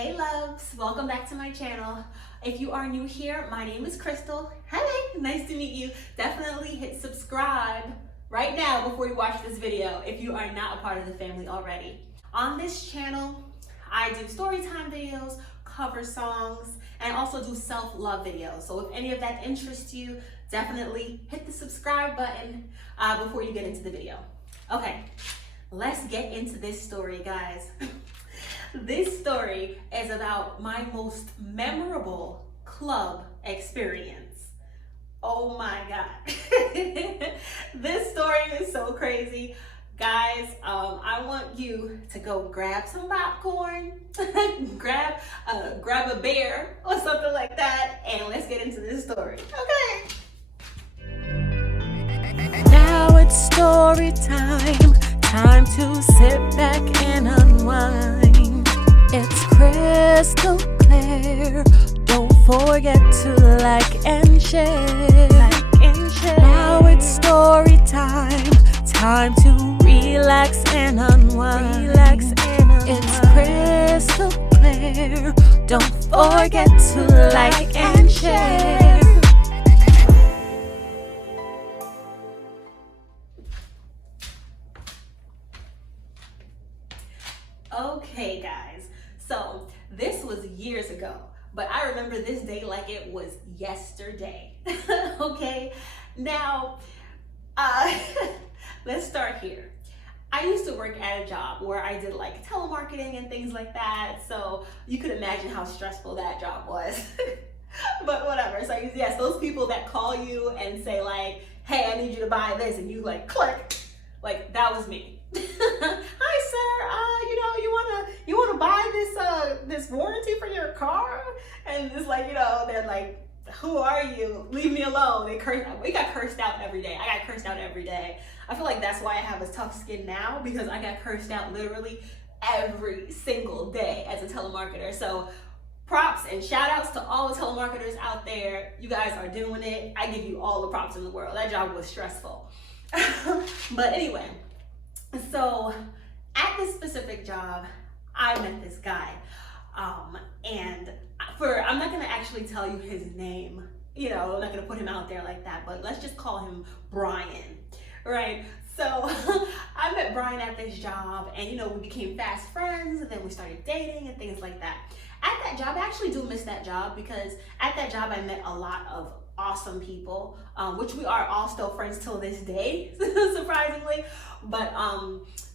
Hey loves, welcome back to my channel. If you are new here, my name is Chrystal. Hey, nice to meet you. Definitely hit subscribe right now before you watch this video if you are not a part of the family already. On this channel, I do storytime videos, cover songs, and also do self-love videos. So if any of that interests you, definitely hit the subscribe button before you get into the video. Okay, let's get into this story, guys. This story is about my most memorable club experience. Oh my God. This story is so crazy. Guys, I want you to go grab some popcorn, grab a beer or something like that, and let's get into this story. Okay. Now it's story time. Time to sit back and unwind. It's crystal clear. Don't forget to like and share. Now it's story time. Time to relax and unwind. It's crystal clear. Don't forget to like and share. Okay, guys, so this was years ago, but I remember this day like it was yesterday. Okay, now let's start here. I used to work at a job where I did like telemarketing and things like that, so you could imagine how stressful that job was. But whatever. So yes, those people that call you and say like, hey, I need you to buy this, and you like click, like that was me. Hi sir, you wanna buy this warranty for your car? And it's like, they're like, who are you? Leave me alone. We got cursed out every day. I got cursed out every day. I feel like that's why I have a tough skin now, because I got cursed out literally every single day as a telemarketer. So props and shout outs to all the telemarketers out there. You guys are doing it. I give you all the props in the world. That job was stressful. But anyway, so at this specific job, I met this guy, and I'm not gonna actually tell you his name, I'm not gonna put him out there like that, but let's just call him Brian, right? So I met Brian at this job, and we became fast friends, and then we started dating and things like that. At that job, I actually do miss that job, because at that job I met a lot of awesome people, which we are all still friends till this day, surprisingly.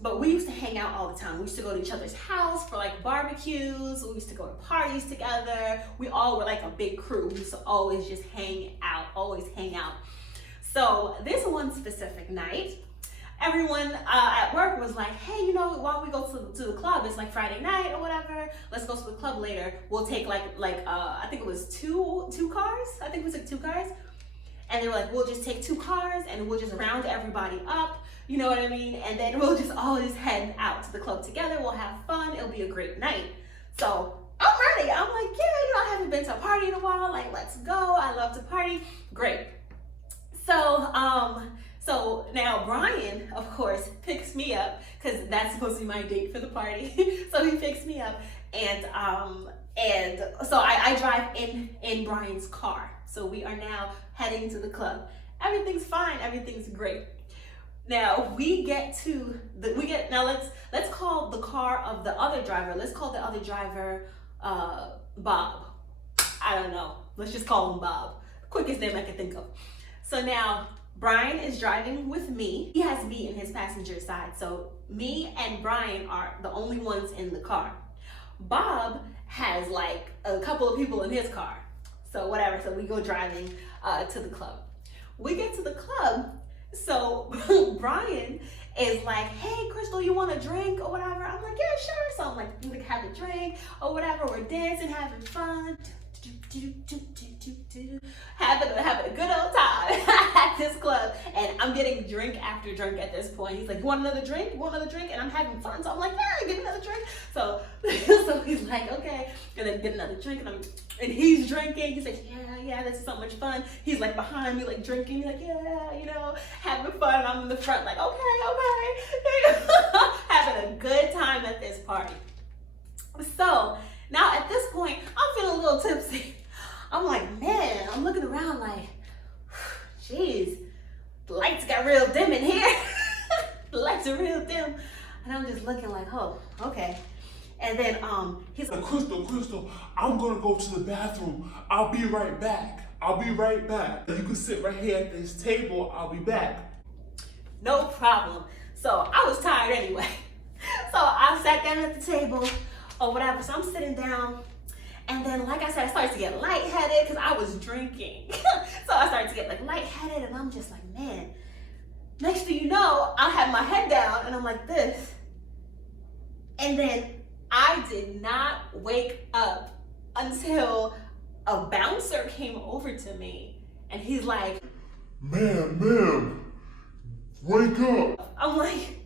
But we used to hang out all the time. We used to go to each other's house for like barbecues. We used to go to parties together. We all were like a big crew. We used to always just hang out, So this one specific night, everyone at work was like, hey, why don't we go to the club? It's like Friday night or whatever. Let's go to the club later. We'll take like I think it was two cars. I think we took 2 cars. And they were like, we'll just take 2 cars and we'll just round everybody up. You know what I mean? And then we'll just all just head out to the club together. We'll have fun. It'll be a great night. So I'm ready. I'm like, yeah, I haven't been to a party in a while. Like, let's go. I love to party. Great. So now Brian, of course, picks me up, because that's supposed to be my date for the party. So he picks me up, and so I drive in Brian's car. So we are now heading to the club. Everything's fine. Everything's great. Now let's call the car of the other driver. Let's call the other driver Bob. I don't know. Let's just call him Bob. Quickest name I can think of. So now Brian is driving with me. He has me in his passenger side. So me and Brian are the only ones in the car. Bob has like a couple of people in his car. So whatever, so we go driving to the club. We get to the club, so Brian is like, hey, Chrystal, you want a drink or whatever? I'm like, yeah, sure. So I'm like, we have a drink or whatever. We're dancing, having fun. Having a good old time at this club, and I'm getting drink after drink at this point. He's like, you want another drink? You want another drink? And I'm having fun, so I'm like, yeah, give me another drink. So he's like, okay, and then get another drink, and he's drinking. He's like, yeah, this is so much fun. He's like behind me, like drinking. He's like, yeah, having fun. I'm in the front, like, okay, having a good time at this party. So now at I'm like, man, I'm looking around like, jeez, the lights got real dim in here. The lights are real dim. And I'm just looking like, oh, okay. And then he's like, Chrystal, I'm gonna go to the bathroom. I'll be right back. You can sit right here at this table. I'll be back. no problem. So I was tired anyway. So I sat down at the table or whatever. So I'm sitting down. And then, like I said, I started to get lightheaded because I was drinking. So I started to get like lightheaded, and I'm just like, man. Next thing you know, I have my head down and I'm like this. And then I did not wake up until a bouncer came over to me, and he's like, Ma'am, wake up. I'm like,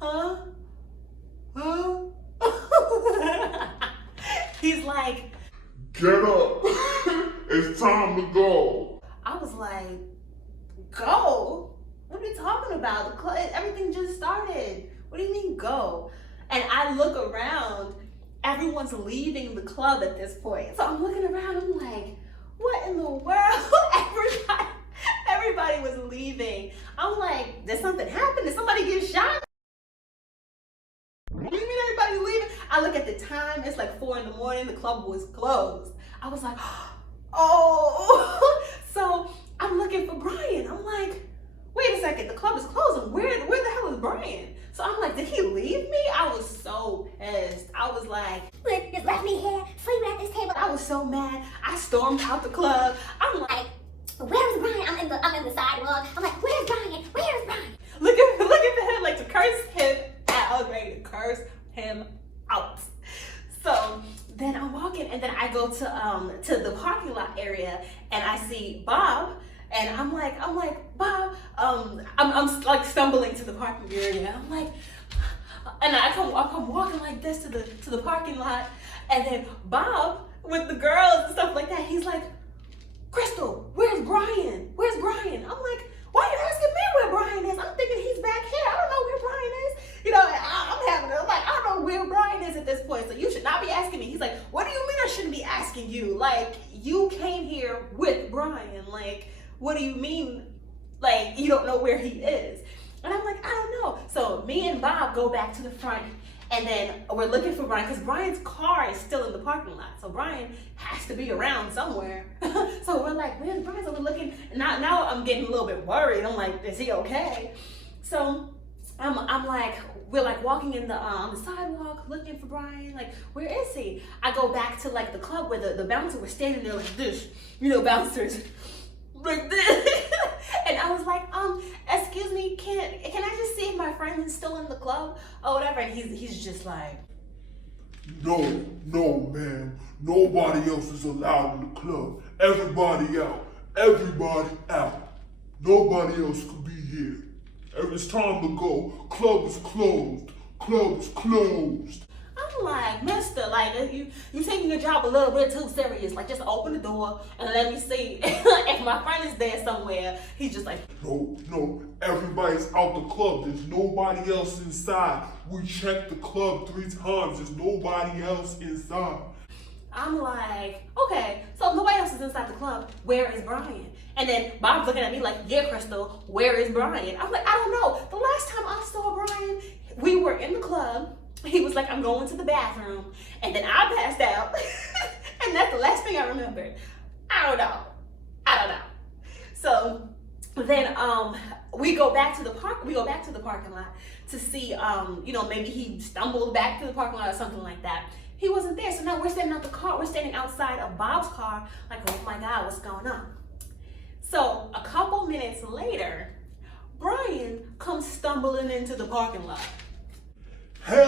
huh? He's like, Get up. It's time to go. I was like, go? What are you talking about? Everything just started. What do you mean go? And I look around, everyone's leaving the club at this point. So I'm looking around, I'm like, what in the world? Everybody was leaving. I'm like, did something happen? Did somebody get shot? What do you mean everybody's leaving? I look at the time, it's like 4 a.m, the club was closed. I was like, oh. So I'm looking for Brian. I'm like, wait a second, the club is closing. Where the hell is Brian? So I'm like, did he leave me? I was so pissed. I was like, Just left me here, sleeping at this table. I was so mad. I stormed out the club. I'm like, Where's Brian? I'm in the sidewalk. I'm like, where's Brian? Where's Brian? looking for him, like to curse him out. I was ready to curse him out. So then I'm walking, and then I go to the parking lot area, and I see Bob, and I'm like Bob, I'm like stumbling to the parking area. I'm like, and I come walking like this to the parking lot, and then Bob with the girls and stuff like that, he's like, Chrystal, where's Brian? Where's Brian? I'm like, why are you asking me where Brian is? I'm thinking he's back here. I don't know where Brian is. You know, I'm like, I don't know where Brian is at this point. So you should not be asking me. He's like, what do you mean I shouldn't be asking you? Like, you came here with Brian. Like, what do you mean? Like, you don't know where he is? And I'm like, I don't know. So me and Bob go back to the front, and then we're looking for Brian because Brian's car is still in the parking lot. So Brian has to be around somewhere. So we're like, where's Brian? So we're looking. Now I'm getting a little bit worried. I'm like, is he okay? So I'm like, we're like walking in the sidewalk looking for Brian. Like, where is he? I go back to like the club where the bouncer was standing there like this. You know, bouncers like this. And I was like, excuse me, can I just see if my friend is still in the club or whatever? And he's just like, No, ma'am. Nobody else is allowed in the club. Everybody out. Nobody else could be here. It's time to go. Club is closed. I'm like, mister, like, you taking your job a little bit too serious. Like, just open the door and let me see if my friend is there somewhere. He's just like, No, everybody's out the club. There's nobody else inside. We checked the club 3 times. There's nobody else inside. I'm like, okay, so nobody else is inside the club. Where is Brian? And then Bob's looking at me like, yeah, Chrystal, where is Brian? I'm like, I don't know. The last time I saw Brian, we were in the club. He was like, I'm going to the bathroom. And then I passed out. And that's the last thing I remembered. I don't know. So then we go back to the parking lot to see maybe he stumbled back to the parking lot or something like that. He wasn't there. So now we're standing out the car. We're standing outside of Bob's car like, oh my God, what's going on? So a couple minutes later, Brian comes stumbling into the parking lot. Hey!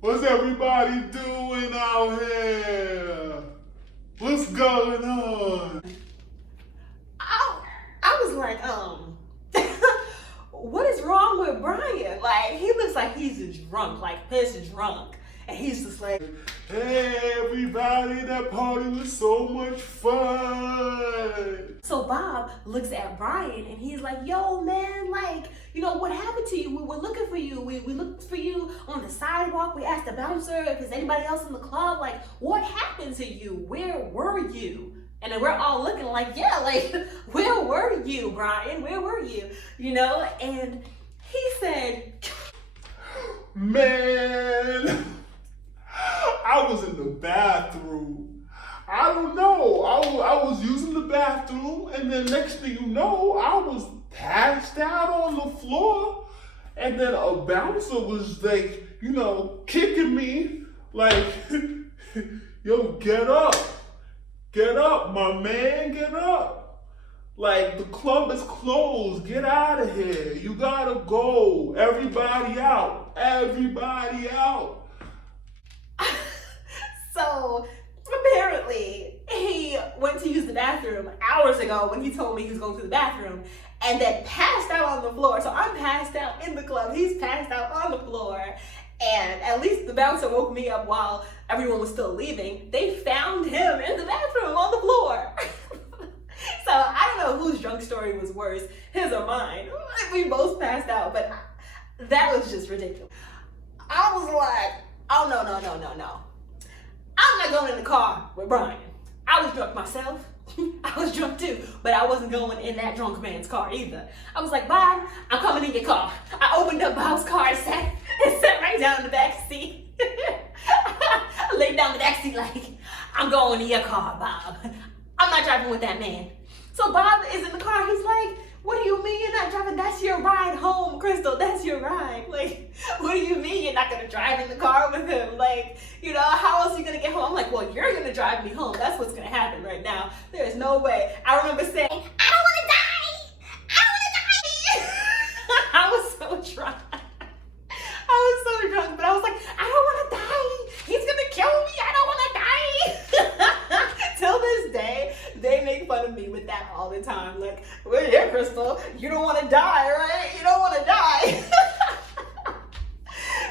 What's everybody doing out here? What's going on? I was like, what is wrong with Brian? Like, he looks like he's drunk, like pissed drunk. And he's just like, hey, everybody, that party was so much fun. So Bob looks at Brian and he's like, yo, man, like, what happened to you? We were looking for you. We looked for you on the sidewalk. We asked the bouncer if there's anybody else in the club. Like, what happened to you? Where were you? And then we're all looking like, yeah, like, where were you, Brian? Where were you? You know? And he said, man, I was in the bathroom. I don't know. I was using the bathroom, and then next thing you know, I was passed out on the floor, and then a bouncer was like, you know, kicking me, like, yo, get up. Get up, my man, get up. Like, the club is closed. Get out of here. You gotta go. Everybody out. Everybody out. So apparently he went to use the bathroom hours ago when he told me he was going to the bathroom, and then passed out on the floor. So I'm passed out in the club. He's passed out on the floor. And at least the bouncer woke me up while everyone was still leaving. They found him in the bathroom on the floor. So I don't know whose drunk story was worse, his or mine. We both passed out, but that was just ridiculous. I was like, oh, no. I'm not going in the car with Brian. I was drunk myself. I was drunk too, but I wasn't going in that drunk man's car either. I was like, Bob, I'm coming in your car. I opened up Bob's car and sat right down in the back seat. I laid down in the back seat like, I'm going in your car, Bob. I'm not driving with that man. So Bob is in the car. He's like, what do you mean you're not driving? That's your ride home, Chrystal. That's your ride. Like, what do you mean you're not going to drive in the car with him? Like, you know, how else are you going to get home? I'm like, well, you're going to drive me home. That's what's going to happen right now. There's no way. I remember saying, I don't want to die. I don't want to die. I was so drunk. I was so drunk, but I was like, I don't want to die. He's going to kill me. I don't want to die. Till this day, they make fun of me with that all the time. Like, well, yeah, Chrystal, you don't want to die, right? You don't want to die.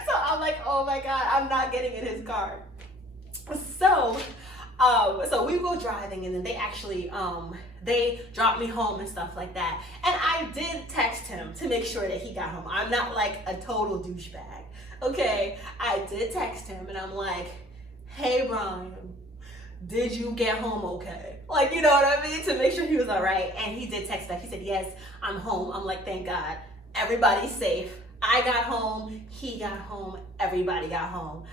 So I'm like, oh my God, I'm not getting in his car. So we go driving, and then they actually, they dropped me home and stuff like that. And I did text him to make sure that he got home. I'm not like a total douchebag, okay? I did text him, and I'm like, hey, Brian, did you get home okay? Like, you know what I mean? To make sure he was all right. And he did text back. He said, yes, I'm home. I'm like, thank God. Everybody's safe. I got home. He got home. Everybody got home.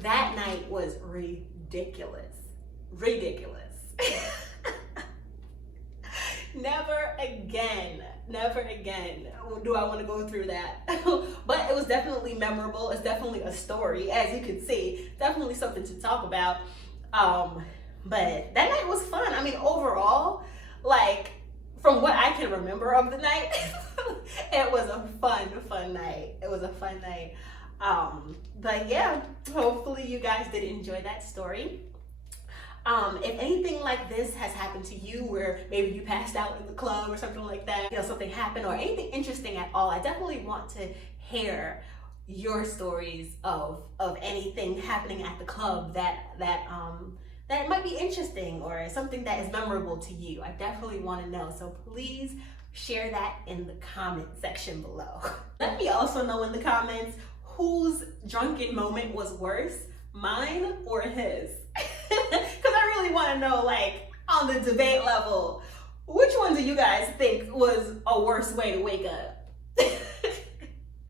That night was ridiculous. Ridiculous. Never again do I want to go through that. But it was definitely memorable. It's definitely a story, as you can see. Definitely something to talk about. But that night was fun. I mean, overall, like, from what I can remember of the night, it was a fun night. It was a fun night. But yeah, hopefully you guys did enjoy that story. If anything like this has happened to you, where maybe you passed out in the club or something like that, you know, something happened, or anything interesting at all, I definitely want to hear your stories of anything happening at the club that might be interesting, or something that is memorable to you. I definitely want to know. So please share that in the comment section below. Let me also know in the comments whose drunken moment was worse, mine or his. Because I really want to know, like, on the debate level, which one do you guys think was a worse way to wake up?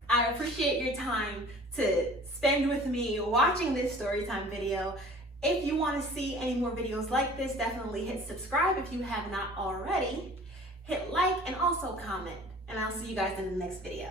I appreciate your time to spend with me watching this Storytime video. If you want to see any more videos like this, definitely hit subscribe if you have not already. Hit like and also comment. And I'll see you guys in the next video.